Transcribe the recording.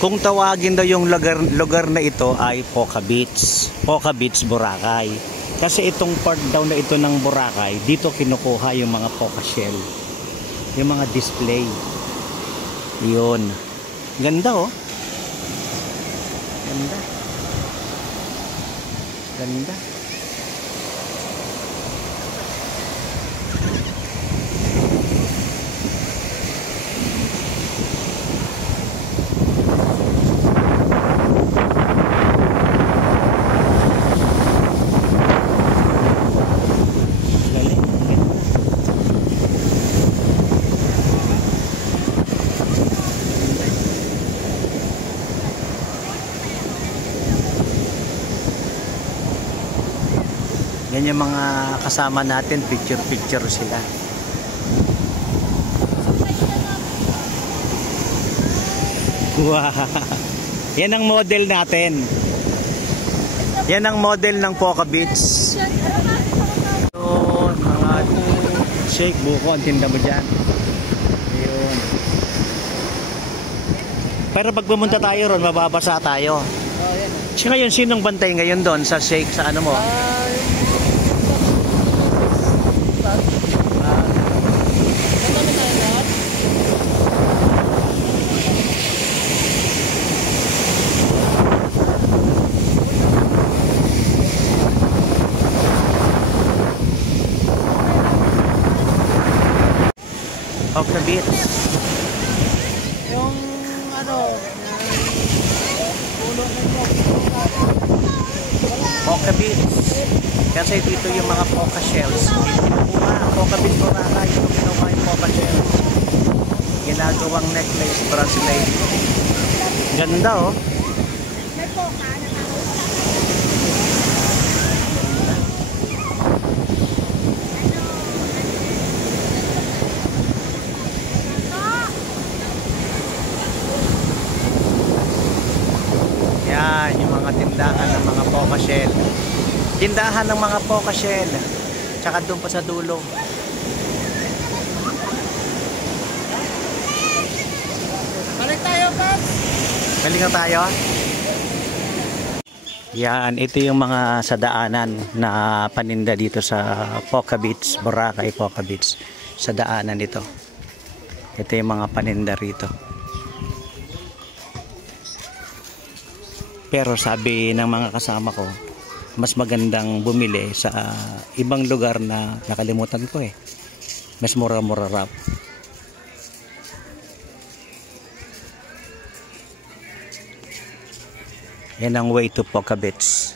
Kung tawagin daw yung lugar na ito ay Poca Beach. Poca Beach, Boracay. Kasi itong part daw na ito ng Boracay, dito kinukuha yung mga Poca shell. Yung mga display. Yun. Ganda oh. Ganda. Ganda. Yan yung mga kasama natin, picture sila. Wow. Yan ang model natin. Yan ang model ng Poca Beach. Yun, mga shake buko, ang tinda mo dyan. Yun. Pero pag pumunta tayo ron, mababasa tayo. Siya ngayon, sinong bantay ngayon doon sa shake sa ano mo? Poca Beach. Yung ano, ulo ng Poca Beach. Kasi dito yung mga Poca shells. Poca Beach, Boracay. Ito kinuha yung Poca shells. Ginagawang necklace, bracelet. Ganda oh. Yan, yung mga tindahan ng mga Poca shell. Tindahan ng mga Poca shell. Tsaka doon pa sa dulo. Balik tayo, Paps! Balik na tayo. Yan, ito yung mga sa daanan na paninda dito sa Poca Beach, Boracay, Poca Beach. Sa daanan ito. Ito yung mga paninda rito. Pero sabi ng mga kasama ko, mas magandang bumili sa ibang lugar na nakalimutan ko eh. Mas mura-mura raw. Yan ang way to Poca Beach.